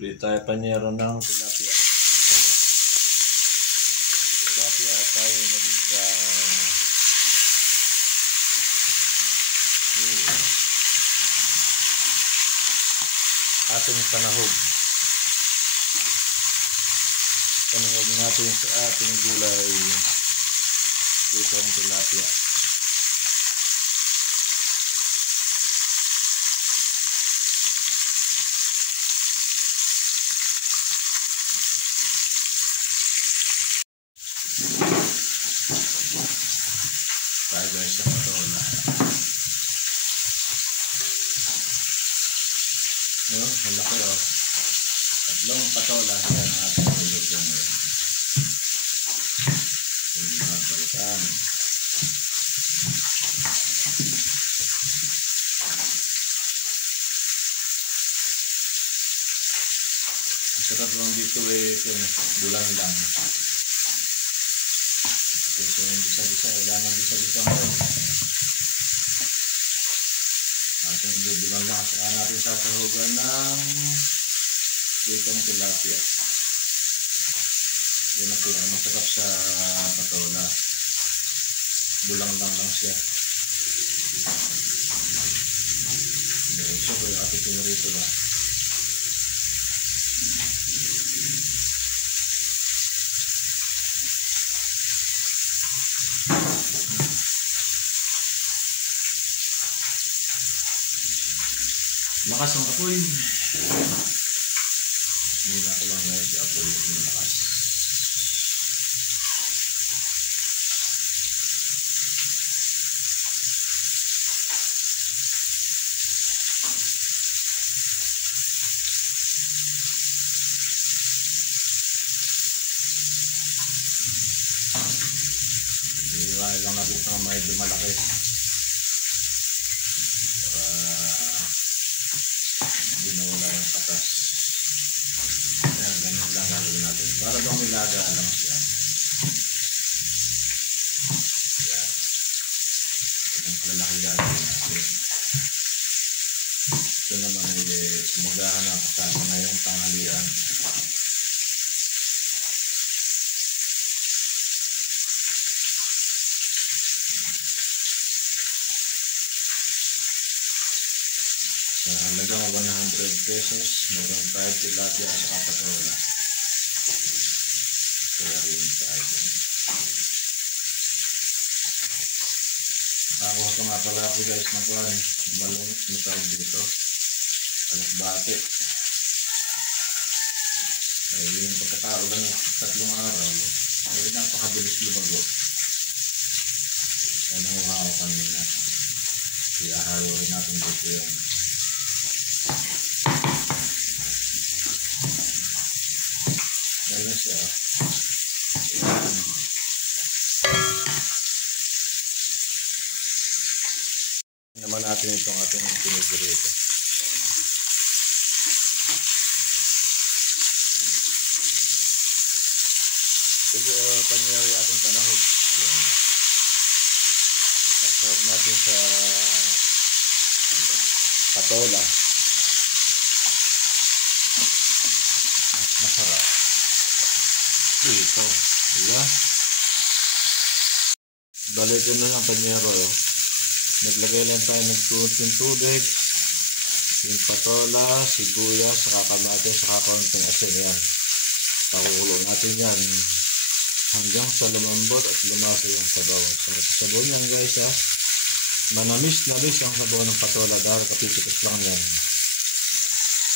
Bili tayo panyero ng tilapia. Tilapia at tayo ating panahog. Panahog natin sa ating gulay. Dito ang tilapia. Tayo guys sa patola. Malaki o. Tatlong patola yan ang ating niluto ngayon. Yung mga balikan. Masarap lang dito bulan lang. So yung bisa-bisa, wala nang bisa-bisa ngayon. Ating bulan lang, saka natin sasahugan ng itong tilapia. Yun ang pinakamasarap sa patola. Bulang lang siya. Diretso ko yung ating pinarito ba. Lakas ang apoy. Muna ko lang guys, apoy malakas. Iwanan lang natin sa medyo malaki. Wala yung patas. Ayan, ganyan lang gagawin natin. Para bang milaga lang siya. Ayan. Ang lalaki gagawin natin. Ito naman ay sumagahan na kasama ngayong tanghalian. Sa halagang 100 pesos, meron tayo tilapia at saka patola. Kaya rin tayo. Nakakuha ko nga pala ako guys ng kuhan. Malungit na tawag dito. Alakbate. Ay yung pagkatao lang ng 3 araw. Ay napakabilis lumago. Kaya nanguha ko kanina. Ihahalo rin natin dito yan. Ayan siya. Ayan. Naman natin itong ating pinigurito. Ito panyari ating panahog. Sasahog natin sa patola. Masarap. Ito, diba? Balikin na ang panyero. Naglagay lang tayo ng tubig, yung patola, sibuyas, saka kamatis, saka konting asin yan. Pakukulo natin yan hanggang sa lumambot at lumasa yung sabaw. Sarap sa sabaw yan guys ha. Manamis-namis ang sabaw ng patola dahil kapitipit lang yan.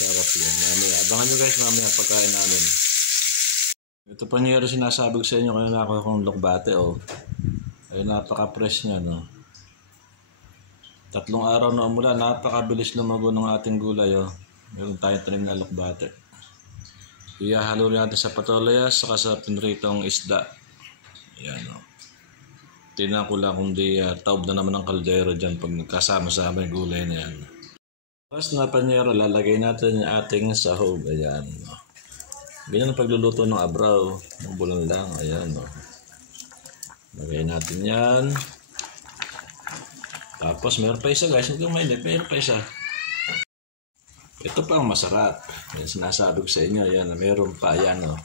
Sarap yan. Mamaya. Abangan nyo guys mamaya pagkain namin. Ito pa nyo sinasabog sa inyo kanina ako kung lokbate oh. Ay napaka-fresh nya no. 3 araw na umulan, napakabilis lumago ng ating gulay oh. Meron tayong tanim na lokbate. Ihahalo rin natin sa patola saka sa pinritong isda. Ayan oh. Tingnan ko lang kung di taob na naman ang kaldero dyan pag nagkasama-sama yung gulay na yan. Tapos na panyero, lalagay natin yung ating sahog. Ayan oh. Ganyan ang pagluluto ng abraw. Ng bulan lang. Ayan o. Lagay natin yan. Tapos meron pa isa guys. Huwag kang mainit. Meron pa isa. Ito pa ang masarap. Yan, sinasabi ko sa inyo, yan, meron pa, yan, oh.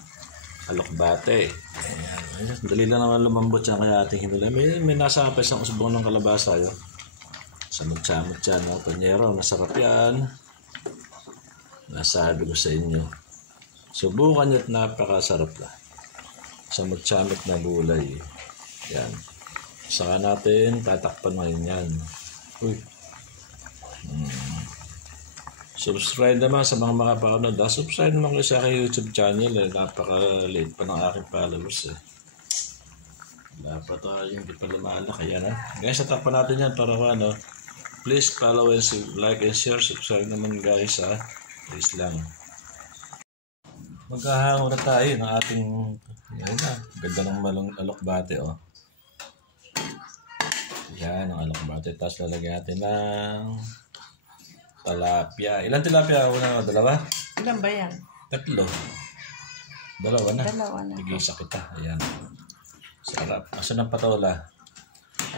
Alokbate. Ayan, ayan. Dali lang naman lumambot yan kaya ating hinula. May nasa pa isang usbong ng kalabasa yun. Samot-samot yan, no? Panyero, masarap yan. Nasabi ko sa inyo. Subukan nyo at napakasarap na. Samot-samot na gulay. Yan. Saka natin tatakpan ngayon yan. Uy. Subscribe naman sa mga makapanood. Subscribe naman kayo sa aking YouTube channel. Napaka-late pa ng aking followers. Dapat yung di pa lumalak. Ayan, ha. Guys, tatakpan natin yan para ano. Please follow and like and share. Subscribe naman guys, ha. Please lang. Maghahango na tayo ng ating yan na. Ganda ng malong alokbate, oh. Yan ang alokbate. Tapos lalagyan natin ng tilapia. Ilan tilapia? Una, dalawa? Ilan ba yan? 3. Dalawa na. Dalawa na. Tigisa kita. Ayan. Sarap. Asa ng patola?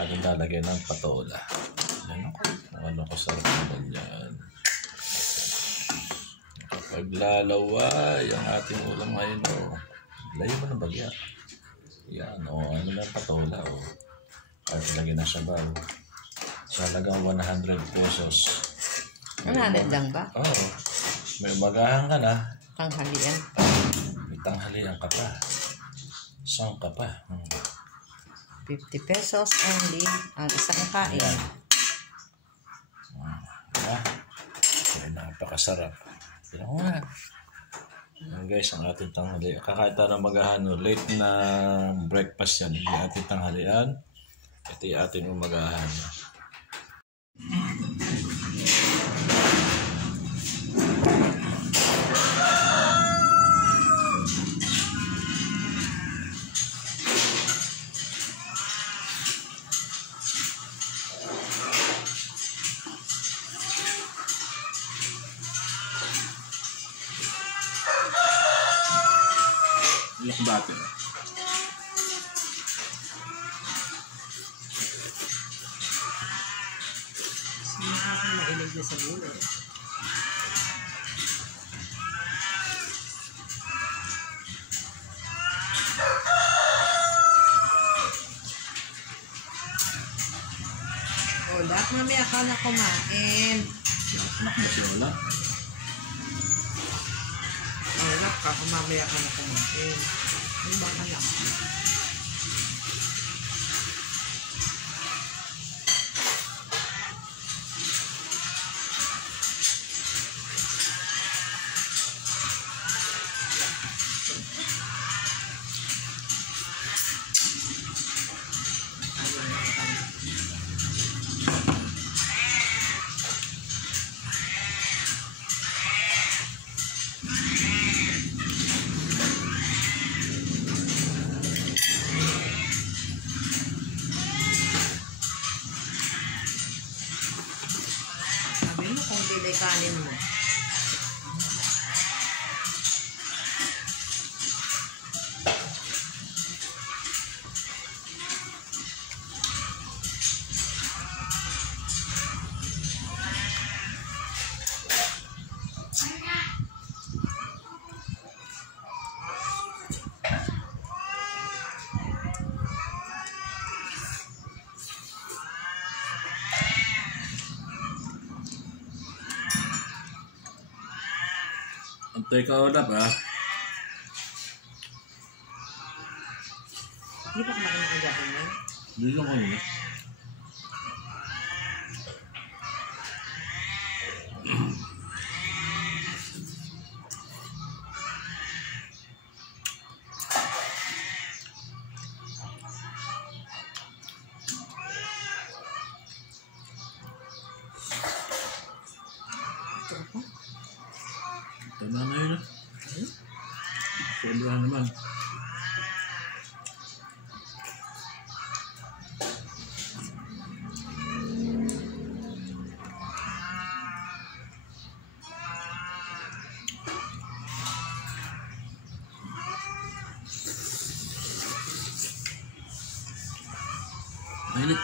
Ating lalagyan ng patola. Ayan ako. Ano ko sarap naman yan. Kapag lalaway ang ating ulam ngayon, oh. Layo mo ng bagya. Yan, oh. Ano na patola, oh. Kahit lagyan na sabaw. Sa halagang 100 pesos. 100 lang ba? Oo. May umagahan ka na. Tanghalian. May tanghalian ka pa. Saan ka pa? 50 pesos only ang isang kain. Ayan. Diba? Ay, napakasarap. Tignan mo nga. Ayan guys, ang ating tanghalian. Kakain tayo ng magahan. Late na breakfast yan. Hindi ating tanghalian. Ito yung ating umagahan. Alokbate. Mainig na sa gulay. O, dapat mamaya ka na kumain. Anak mo siya wala? O, dapat ka mamaya ka na kumain. Ano ba ka lang? Sabi mo kung bilay kanin mo. Antay ka wala ba? Hindi pa kumain ng agahan yan? Hindi lang ko yun. Tama na yun. Sobra naman. Mainit.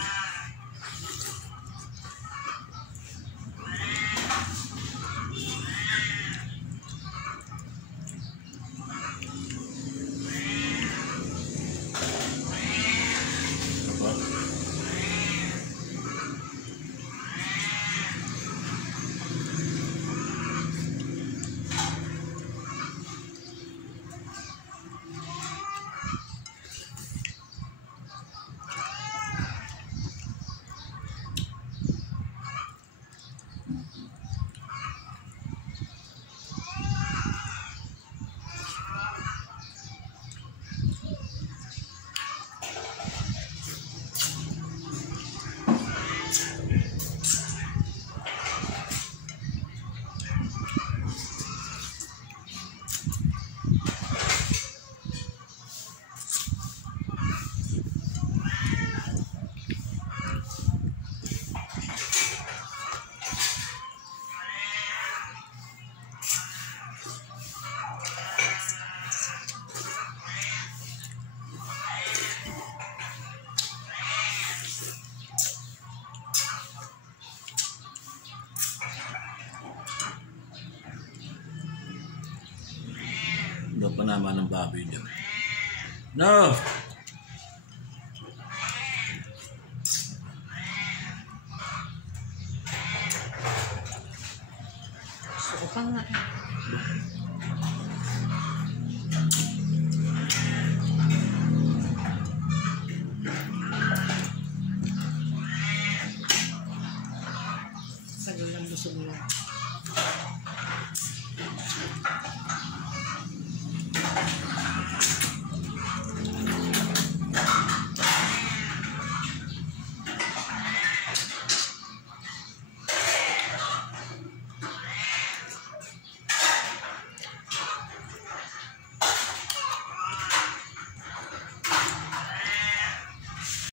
pa naman ng baboy niya. No! Gusto ko pa nga eh.